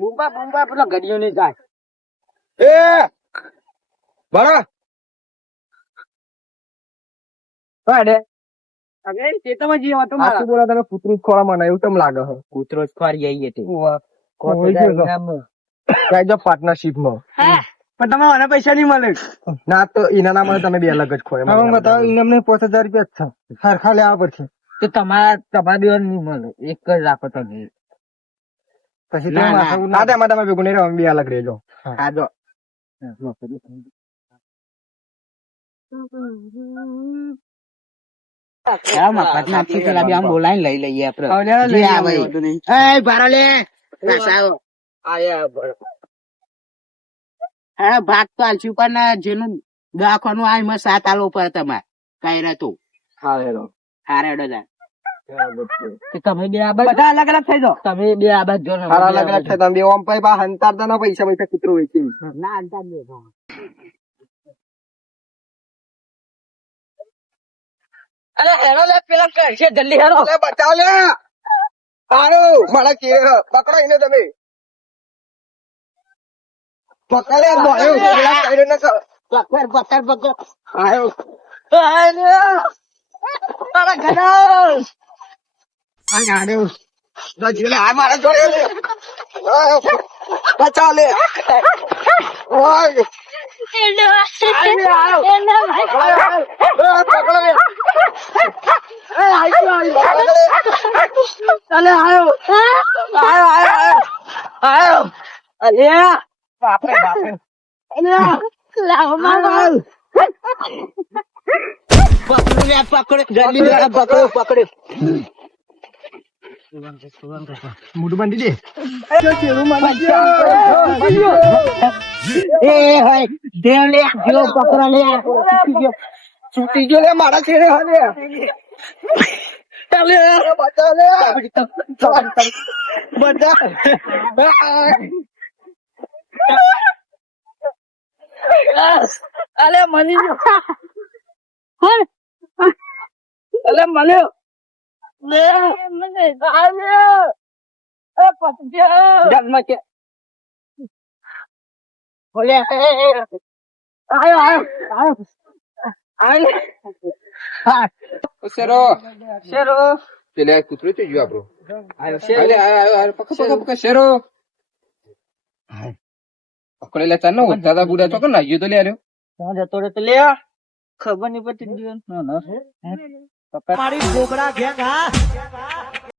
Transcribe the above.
બુંબા પેલો ગડિયો ની જાય. એ બરા અરે ખેતરમાં જઈએ તો સાચું બોલા તમે કૂતરું જ ખોળા મને એવું કેમ લાગે છે? કૂતરો જ ખોરી આવીએ તે કઈ જો પાર્ટનરશિપ માં પણ તમારે મને પૈસા નહીં મળે. ના તો એના ના મળે તમે બે અલગ જ ખોય બતાવો એમને 5000 રૂપિયા જ છે સરખા લેવા પડશે તો તમારા બે નહીં મળે, એક જ રાખો તમે. પછી ના, ના. તેમાં તમે ભેગું નહીં રહો, બે અલગ રહેજો. હા જો બોલાઈને લઈ લઈએ આપડે. ભાગ તો આલશું પણ જેનું દવાખાનું આ એમાં 7 આલો પર તમારે કઈ રહેતું. હારે તમે બે આ બધા અલગ અલગ થઈ જાઓ. તમે બે આ બાજુ જો ને. અલગ અલગ છે તમે બે ઓમ પૈ બા હંતારતા ના પૈસા કૂતરું વેચી ના અંતર દે. અરે હેરો લે પેલા કરશે જલ્દી હેરો. બચાવ લે હારું મારા કે પકડો એને તમે પકડે માર્યો પેલા કઈરો ન પકડ. આયો અરે ગડા આ ગાડ્યો દજીલે આ મારા જોડે લે બચાવ લે ઓય પકડો લે મોઢું બાંધી દે છૂટી ગયો લે મારા છેડે હવે બચાવ લે અલે મળી અલે મળ્યો શેરો પેલા કૂતરું થઈ ગયું આપણું શેરો પકડેલા ચાર નો દાદા બુડા ચોકન નાખ્યો તો લે જતો રે તો લે ખબર નહીં પડતી. મારી ગોબડા ઘેંગ હા